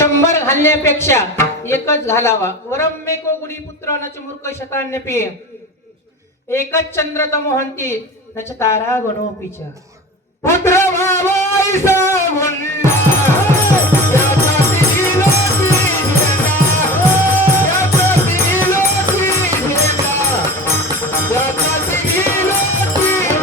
100 घालण्यापेक्षा एकच घालावा. वरम मेको गुडी पुत्र नच मूर्ख शतान्यपी एकच चंद्र तमोहंती नच तारा गणोपीच. पुत्र भावाईसा म्हणला याचा दिलो तुझेला, याचा दिलो तुझेला, याचा दिलो तुझेला,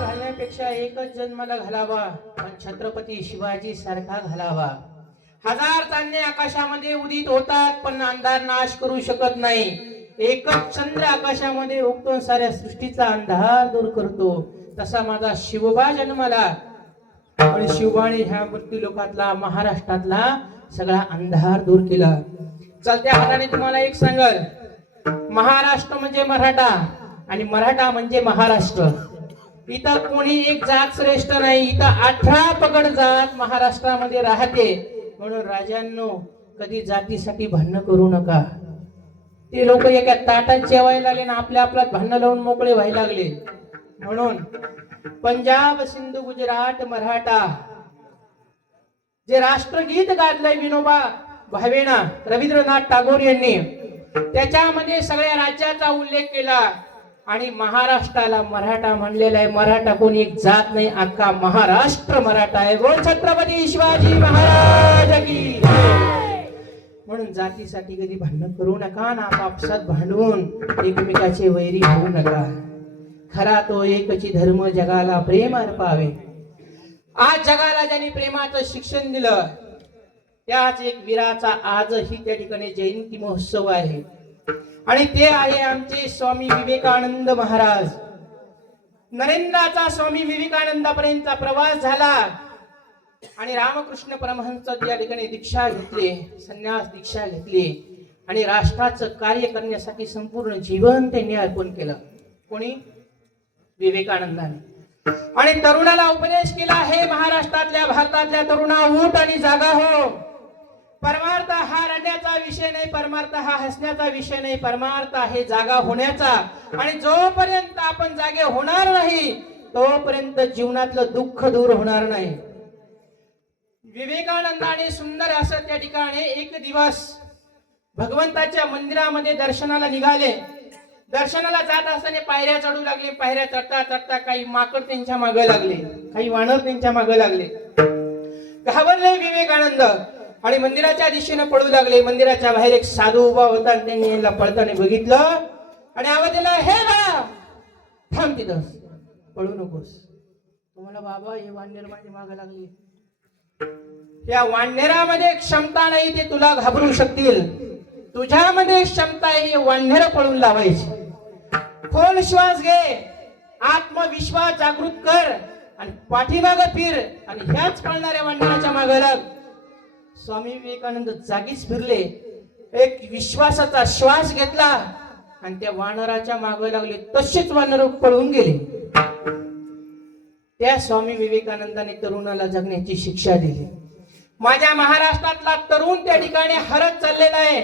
घालण्यापेक्षा एकच जन्माला घालावा, पण छत्रपती शिवाजी सारखा घालावा. 1000 चांदणे आकाशामध्ये उदित होतात, पण अंधार नाश करू शकत नाही. एकच चंद्र आकाशामध्ये उगतो, साऱ्या सृष्टीचा अंधार दूर करतो. तसा माझा शिवबा जन्माला, आणि शिवबाने ह्या मृत्यू लोकातला, महाराष्ट्रातला सगळा अंधार दूर केला. चालत्या हाताने तुम्हाला एक सांगल, महाराष्ट्र म्हणजे मराठा आणि मराठा म्हणजे महाराष्ट्र. इथं कोणी एक जात श्रेष्ठ नाही. इथं 18 पगड जात महाराष्ट्रामध्ये राहते. म्हणून राजांनो, कधी जातीसाठी भांडण करू नका. ते लोक एका ताटात जेवायला लागले ना आपल्या आपल्यात भांडण लावून मोकळे व्हायला लागले. म्हणून पंजाब, सिंधू, गुजरात, मराठा जे राष्ट्रगीत गाजलंय विनोबा भावेना, रवींद्रनाथ टागोर यांनी, त्याच्यामध्ये सगळ्या राज्याचा उल्लेख केला आणि महाराष्ट्राला मराठा म्हणलेला आहे. मराठा कोणी एक जात नाही, अख्खा महाराष्ट्र मराठा आहे. बोल छत्रपती शिवाजी महाराज की. म्हणून जातीसाठी कधी भांडण करू नका ना आपापसात भांडून एकमेकाचे वैरी होऊ नका. खरा तो एकची धर्म जगाला प्रेम अर्पावे. आज जगाला ज्यांनी प्रेमाचं शिक्षण दिलं, त्याच एक वीराचा आजही त्या ठिकाणी जयंती महोत्सव आहे. आणि ते आहे आमचे स्वामी विवेकानंद महाराज. नरेंद्राचा स्वामी विवेकानंदापर्यंतचा प्रवास झाला आणि रामकृष्ण परमहंस या ठिकाणी दीक्षा घेतली, संन्यास दीक्षा घेतली आणि राष्ट्राचं कार्य करण्यासाठी संपूर्ण जीवन त्यांनी अर्पण केलं. कोणी? विवेकानंदाने. आणि तरुणाला उपदेश केला, हे महाराष्ट्रातल्या, भारतातल्या तरुणा, उठ आणि जागा हो. परमार्थ हा रडण्याचा विषय नाही, परमार्थ हा हसण्याचा विषय नाही, परमार्थ आहे जागा होण्याचा. आणि जोपर्यंत आपण जागे होणार नाही तोपर्यंत जीवनातलं दुःख दूर होणार नाही. विवेकानंदाने सुंदर असं त्या ठिकाणी एक दिवस भगवंताच्या मंदिरामध्ये दर्शनाला निघाले. दर्शनाला जात असताना पायऱ्या चढू लागले. पायऱ्या चढता चढता काही माकड त्यांच्या मागे लागले, काही वानर त्यांच्या मागे लागले. घाबरले विवेकानंद आणि मंदिराच्या दिशेने पळू लागले. मंदिराच्या बाहेर एक साधू उभा होता, त्यांनी याला पळताना बघितलं आणि आवाज दिला, हे बा थांब, तिथं पळू नकोस. तुम्हाला बाबा हे वानर माझ्या मागे लागले. या वानरामध्ये क्षमता नाही, ते तुला घाबरू शकतील. तुझ्यामध्ये क्षमता आहे, वानर पळून लावायची. खोल श्वास घे, आत्मविश्वास जागृत कर आणि पाठीमाग फिर आणि ह्याच पळणाऱ्या वानराच्या मागे लाग. स्वामी विवेकानंद जागीच फिरले, एक विश्वासाचा श्वास घेतला आणि त्या वानराच्या मागे लागले. तसेच वानर पळून गेले. त्या स्वामी विवेकानंदाने तरुणाला जगण्याची शिक्षा दिली. माझ्या महाराष्ट्रातला तरुण त्या ठिकाणी हरत चाललेला आहे,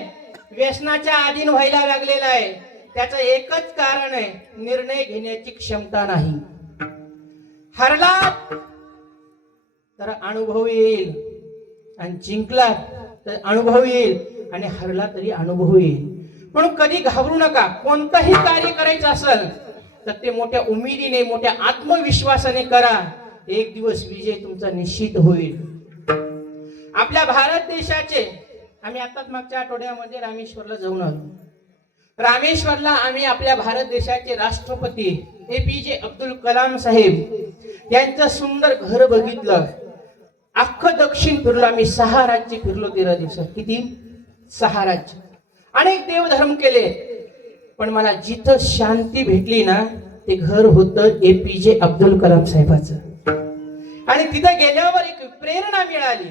व्यसनाच्या अधीन व्हायला लागलेला आहे. त्याचं एकच कारण आहे, निर्णय घेण्याची क्षमता नाही. हरला तर अनुभव येईल आणि जिंकला तर अनुभव येईल आणि हरला तरी अनुभव येईल. म्हणून कधी घाबरू नका. कोणतंही कार्य करायचं असेल तर ते मोठ्या उमेदीने, मोठ्या आत्मविश्वासाने करा. एक दिवस विजय तुमचा निश्चित होईल. आपल्या भारत देशाचे, आम्ही आताच मागच्या आठवड्यामध्ये रामेश्वरला जाऊन आलो. रामेश्वरला आम्ही आपल्या भारत देशाचे राष्ट्रपती APJ अब्दुल कलाम साहेब यांचं सुंदर घर बघितलं. अख्खं दक्षिण फिरलो आम्ही. 6 राज्य फिरलो 13 दिवसात. किती? 6 राज्य. अनेक देवधर्म केले, पण मला जिथं शांती भेटली ना ते घर होतं APJ अब्दुल कलाम साहेबाचं. आणि तिथं गेल्यावर एक प्रेरणा मिळाली.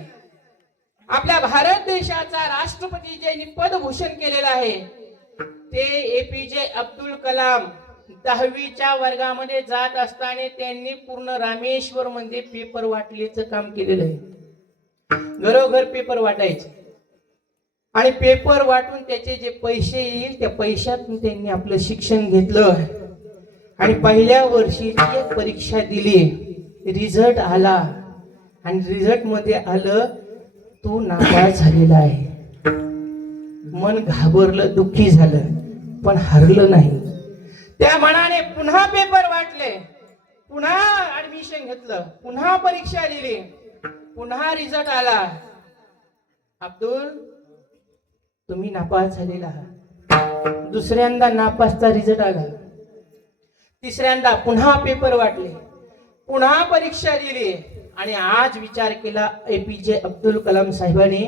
आपल्या भारत देशाचा राष्ट्रपती ज्यांनी पदभूषण केलेलं आहे ते APJ अब्दुल कलाम 10वीच्या वर्गामध्ये जात असताना त्यांनी पूर्ण रामेश्वर मध्ये पेपर वाटलीचं काम केलेलं आहे. घरोघर पेपर वाटायचे आणि पेपर वाटून त्याचे जे पैसे येईल त्या पैशातून त्यांनी आपलं शिक्षण घेतलं आणि पहिल्या वर्षीची एक परीक्षा दिली. रिझल्ट आला आणि रिझल्ट मध्ये आलं तू नापास झालेला आहे. मन घाबरलं, दुःखी झालं, पण हरलं नाही. त्या मनाने पुन्हा पेपर वाटले, पुन्हा ऍडमिशन घेतलं, पुन्हा परीक्षा दिली, पुन्हा रिझल्ट आला. अब्दुल, तुम्ही नापास झालेला आहात. दुसऱ्यांदा नापासचा रिझल्ट आला. तिसऱ्यांदा पुन्हा पेपर वाटले, पुन्हा परीक्षा दिली आणि आज विचार केला APJ अब्दुल कलाम साहेबांनी,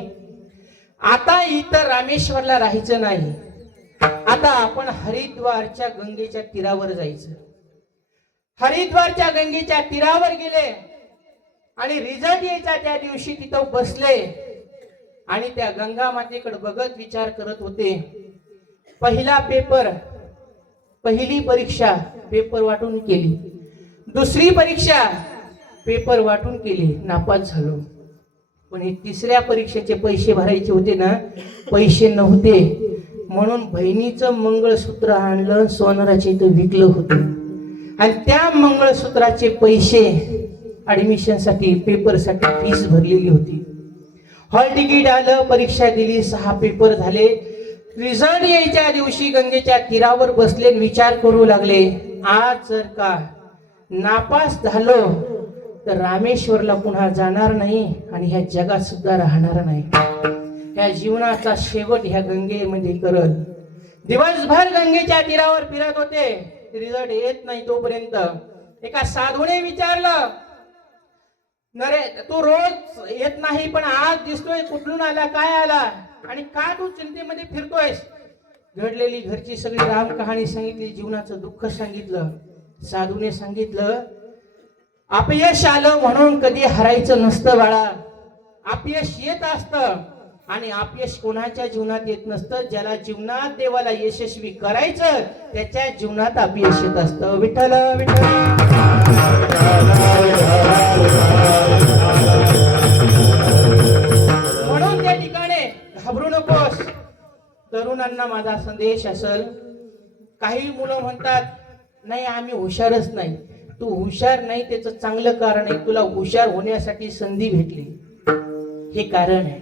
आता इथं रामेश्वरला राहायचं नाही, आता आपण हरिद्वारच्या गंगेच्या तीरावर जायचं. हरिद्वारच्या गंगेच्या तीरावर गेले आणि रिझल्ट यायचा त्या दिवशी तिथं बसले आणि त्या गंगा मातेकडे बघत विचार करत होते. पहिला पेपर, पहिली परीक्षा पेपर वाटून केली, दुसरी परीक्षा पेपर वाटून केली, नापास झालो. पण हे तिसऱ्या परीक्षेचे पैसे भरायचे होते ना, पैसे नव्हते, म्हणून बहिणीचं मंगळसूत्र आणलं, सोनाराचे इथं विकलं होतं आणि त्या मंगळसूत्राचे पैसे ऍडमिशन साठी, पेपर साठी फीस भरलेली होती. हॉल तिकीट आलं, परीक्षा दिली, 6 पेपर झाले. रिझल्ट यायच्या दिवशी गंगेच्या तीरावर बसले, विचार करू लागले, आज जर का नापास झालो तर रामेश्वरला पुन्हा जाणार नाही आणि ह्या जगात सुद्धा राहणार नाही. ह्या जीवनाचा शेवट ह्या गंगेमध्ये करल. दिवसभर गंगेच्या तीरावर फिरत होते, रिझल्ट येत नाही तोपर्यंत एका साधूने विचारलं, नरे तू रोज येत नाही पण आज दिसतोय, कुठून आला, काय आला आणि का तू चिंतेमध्ये फिरतोयस? घडलेली घरची सगळी राम कहाणी सांगितली, जीवनाचं दुःख सांगितलं. साधूने सांगितलं, अपयश आलं म्हणून कधी हरायचं नसतं बाळा. अपयश येत असतं आणि अपयश कोणाच्या जीवनात येत नसतं. ज्याला जीवनात देवाला यशस्वी करायचं त्याच्या जीवनात अपयश येत असतं. विठ्ठल विठ्ठल. म्हणून त्या ठिकाणी घाबरू नकोस. तरुणांना माझा संदेश असेल, काही मुलं म्हणतात नाही आम्ही हुशारच नाही. तू हुशार नाही त्याचं चांगलं कारण आहे, तुला हुशार होण्यासाठी संधी भेटली, हे कारण आहे.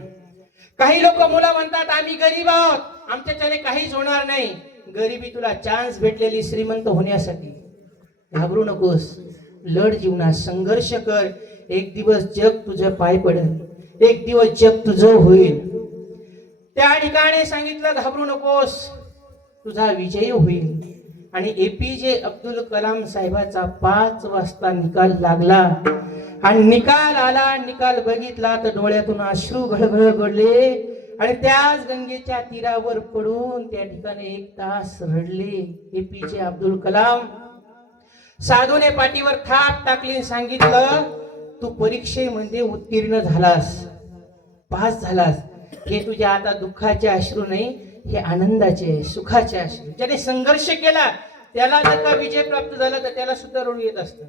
काही लोक मुलं म्हणतात आम्ही गरीब आहोत, आमच्याच्याने काहीच होणार नाही. गरिबी तुला चान्स भेटलेली श्रीमंत होण्यासाठी. घाबरू नकोस, लढ जीवनात, संघर्ष कर. एक दिवस जग तुझं पाय पडेल, एक दिवस जग तुझं होईल. त्या ठिकाणी सांगितलं घाबरू नकोस, तुझा विजय होईल. आणि APJ अब्दुल कलाम साहेबाचा 5 वाजता निकाल लागला आणि निकाल आला. निकाल बघितला तर डोळ्यातून अश्रू घळघळ गळले आणि त्याच गंगेच्या तीरावर पडून त्या ठिकाणी 1 तास रडले APJ अब्दुल कलाम. साधूने पाठीवर थाप टाकली, सांगितलं तू परीक्षेमध्ये उत्तीर्ण झालास, पास झालास. हे तुझ्या आता दुःखाचे अश्रू नाही, हे आनंदाचे, सुखाचे अश्रू. ज्याने संघर्ष केला त्याला जर का विजय प्राप्त झाला तर त्याला सुद्धा रडू येत असतं,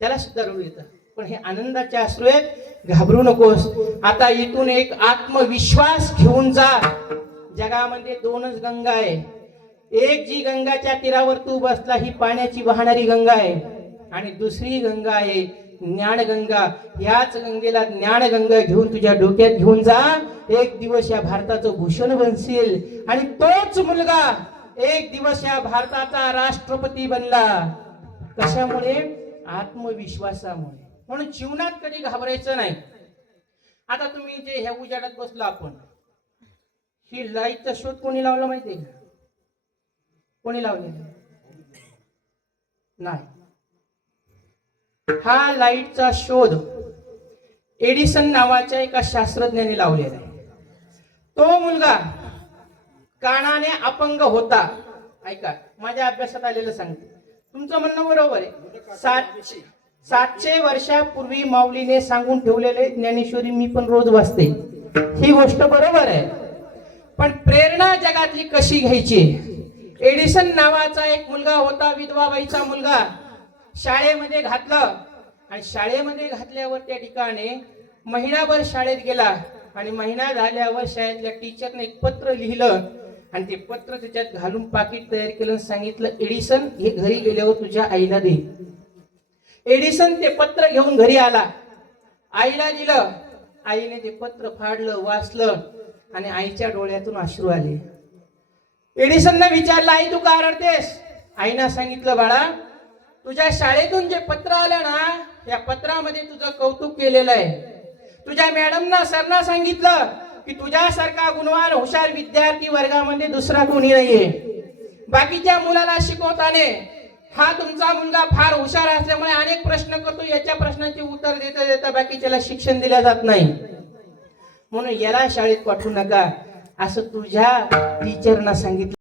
त्याला सुद्धा रडू येतं. पण हे आनंदाचे अश्रू आहेत. घाबरू नकोस. आता इथून एक आत्मविश्वास घेऊन जा. जगामध्ये 2च गंगा आहे. एक जी गंगाच्या तीरावर तू बसला ही पाण्याची वाहणारी गंगा आहे आणि दुसरी गंगा आहे ज्ञानगंगा. याच गंगेला ज्ञानगंगा घेऊन तुझ्या डोक्यात घेऊन जा. एक दिवस या भारताचं भूषण बनशील आणि तोच मुलगा एक दिवस या भारताचा राष्ट्रपती बनला. कशामुळे? आत्मविश्वासामुळे. म्हणून जीवनात कधी घाबरायचं नाही. आता तुम्ही जे ह्या उजाडात बसलो आपण, ही लाईटचा शोध कोणी लावला माहितीये का? कोणी लावले नाही. हा लाईटचा शोध एडिसन नावाच्या एका शास्त्रज्ञाने लावलेला आहे. तो मुलगा कानाने अपंग होता. ऐका, माझ्या अभ्यासात आलेलं सांगते, तुमचं म्हणणं बरोबर आहे. 700 वर्षापूर्वी माऊलीने सांगून ठेवलेले ज्ञानेश्वरी मी पण रोज वाचते, ही गोष्ट बरोबर आहे. पण प्रेरणा जगातली कशी घ्यायची? एडिसन नावाचा एक मुलगा होता, विधवा बाईचा मुलगा. शाळेमध्ये घातलं आणि शाळेमध्ये घातल्यावर त्या ठिकाणी महिनाभर शाळेत गेला आणि महिना झाल्यावर शाळेतल्या टीचरने एक पत्र लिहिलं आणि ते पत्र त्याच्यात घालून पाकिट तयार केलं आणि सांगितलं, एडिसन हे घरी गेल्यावर तुझ्या आईला दे. एडिसन ते पत्र घेऊन घरी आला, आईला दिलं. आईने ते पत्र फाडलं, वाचलं आणि आईच्या डोळ्यातून अश्रू आले. एडिसनने विचारलं, आई तू का रडतेस? आईनं सांगितलं, बाळा तुझ्या शाळेतून जे पत्र आलं ना, या पत्रामध्ये तुझं कौतुक केलेलं आहे. तुझ्या मॅडमना सरना सांगितलं की तुझ्यासारखा गुणवान हुशार विद्यार्थी वर्गामध्ये दुसरा कोणी नाहीये. बाकीच्या मुलाला शिकवताना हा तुमचा मुलगा फार हुशार असल्यामुळे अनेक प्रश्न करतो, याच्या प्रश्नांची उत्तर देता देता बाकीच्याला शिक्षण दिले जात नाही, म्हणून याला शाळेत पाठवू नका असं तुझ्या टीचरना सांगितलं.